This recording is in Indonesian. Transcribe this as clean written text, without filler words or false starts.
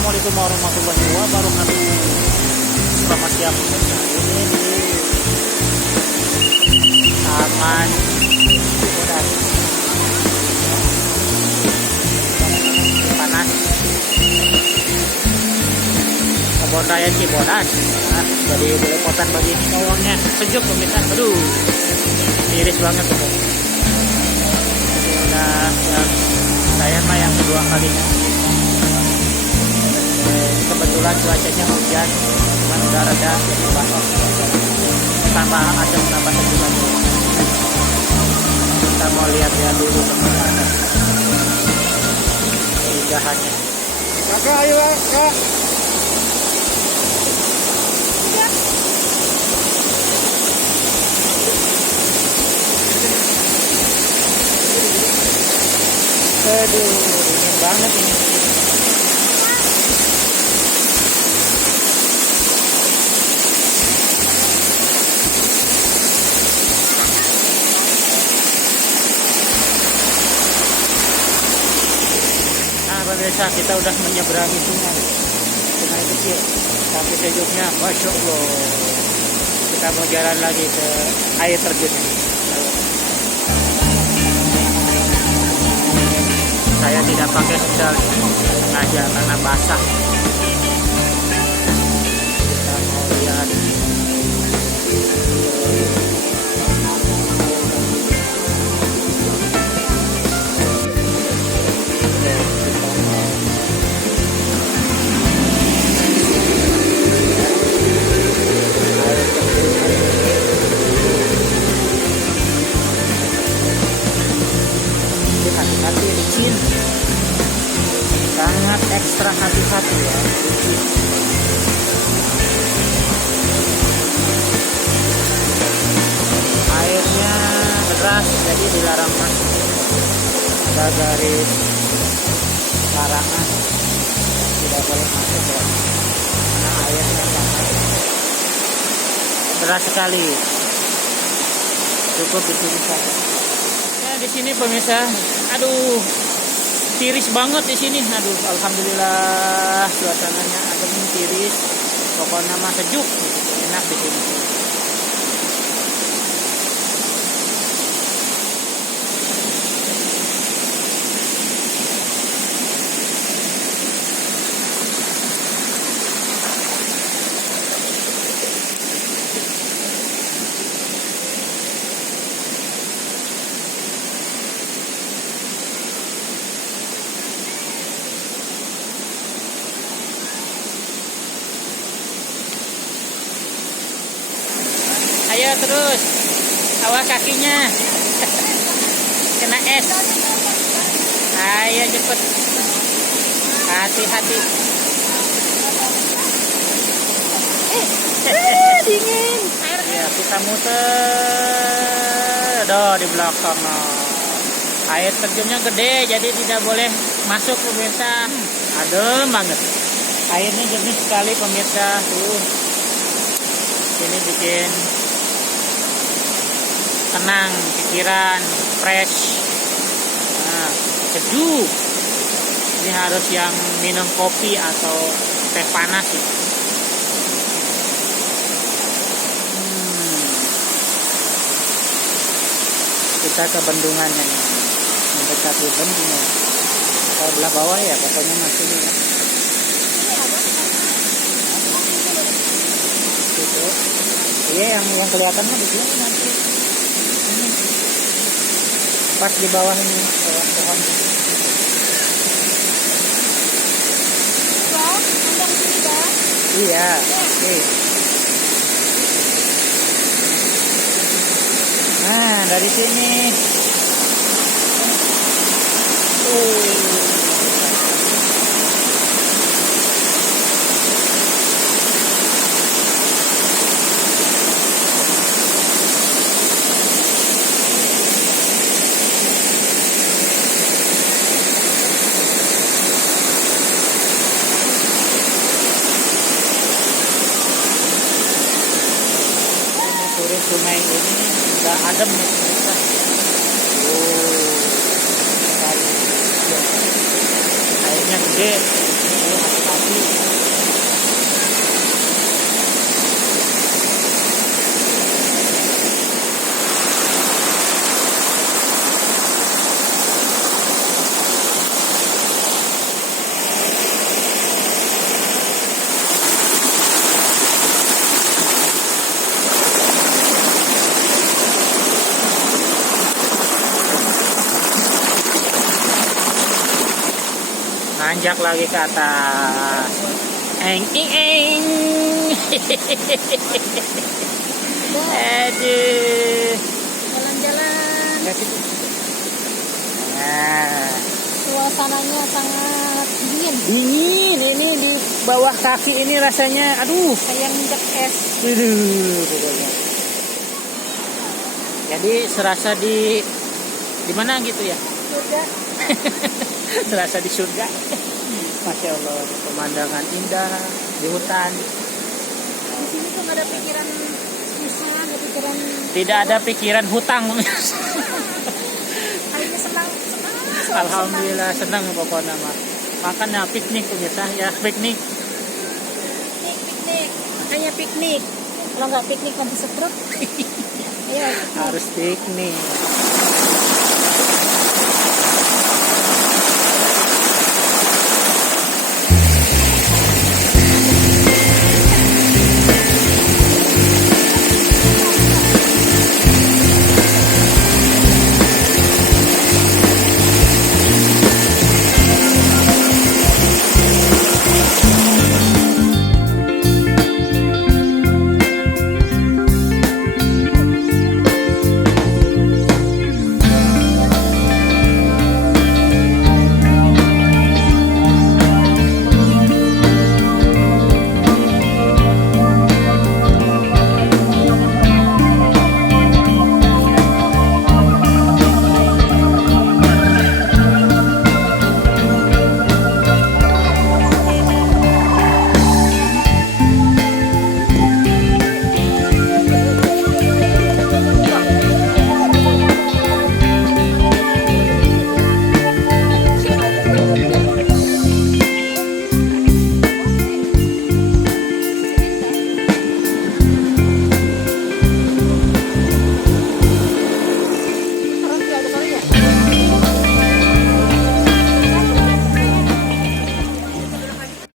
Assalamualaikum warahmatullahi wabarakatuh. Selamat siang pemirsa. Ini di Taman Cibodas. Panas. Kebun raya Cibodas. Nah, jadi belepotan bagi bawangnya. Sejuk pemirsa. Aduh, iris banget tuh. Udah saya mah yang kedua kalinya. Kebetulan cuacanya hujan, cuman udah reda jadi basah. Tambah adem, tambah sejuk lagi. Kita mau lihat-lihat dulu kemana keindahannya. Kakak, ayo kak. Aduh, dingin banget ini. Pemirsa, kita udah menyeberangi sungai kecil, tapi sejuknya Masya Allah. Kita mau jalan lagi ke air terjun. Saya tidak pakai sendal sengaja karena basah. Kita mau lihat hati-hati licin, sangat ekstra hati-hati ya, licin. Airnya deras jadi dilarang masuk, ada garis larangan tidak boleh masuk ya, karena airnya sangat deras sekali. Cukup di sini saja. Di sini pemirsa, aduh, tiris banget di sini. Aduh, alhamdulillah suasananya adem, tiris, pokoknya mah sejuk, enak di sini. Ayo terus, awas kakinya kena es. Ayo cepet, hati-hati. Dingin. Ya, kita muter. Doh, di belakang. Air terjunnya gede, jadi tidak boleh masuk pemirsa. Adem banget. Airnya jernih sekali pemirsa. Ini bikin tenang pikiran, fresh, sejuk. Ini harus yang minum kopi atau teh panas ya. Kita ke bendungannya nih, mendekati bendungan. Kalau belah bawah ya, katanya masih ini ya. Gitu. Iya, yang kelihatan mah di sini nanti. Pas di bawah ini pohon. Iya, oke. Nah, dari sini. Sungai ini udah adem nih pemirsa. Airnya gede, hati-hati. nanjak lagi ke atas. Eng eng eng. Aduh. Jalan-jalan. Lihat itu. Nah, Suasananya sangat dingin. dingin ini di bawah kaki ini rasanya. Aduh. Kayak nginjak es. Aduh, pokoknya. Jadi serasa di mana gitu ya? Surga. Serasa di surga. Masya Allah, pemandangan indah di hutan. Di sini tuh gak ada pikiran susah, gak ada pikiran. Tidak ada pikiran hutang. Kayaknya senang. Alhamdulillah senang pokoknya mah. Makanya piknik pemirsa ya, piknik. Piknik. Makanya piknik. Kalau nggak piknik nanti setruk. Ayo. Harus piknik.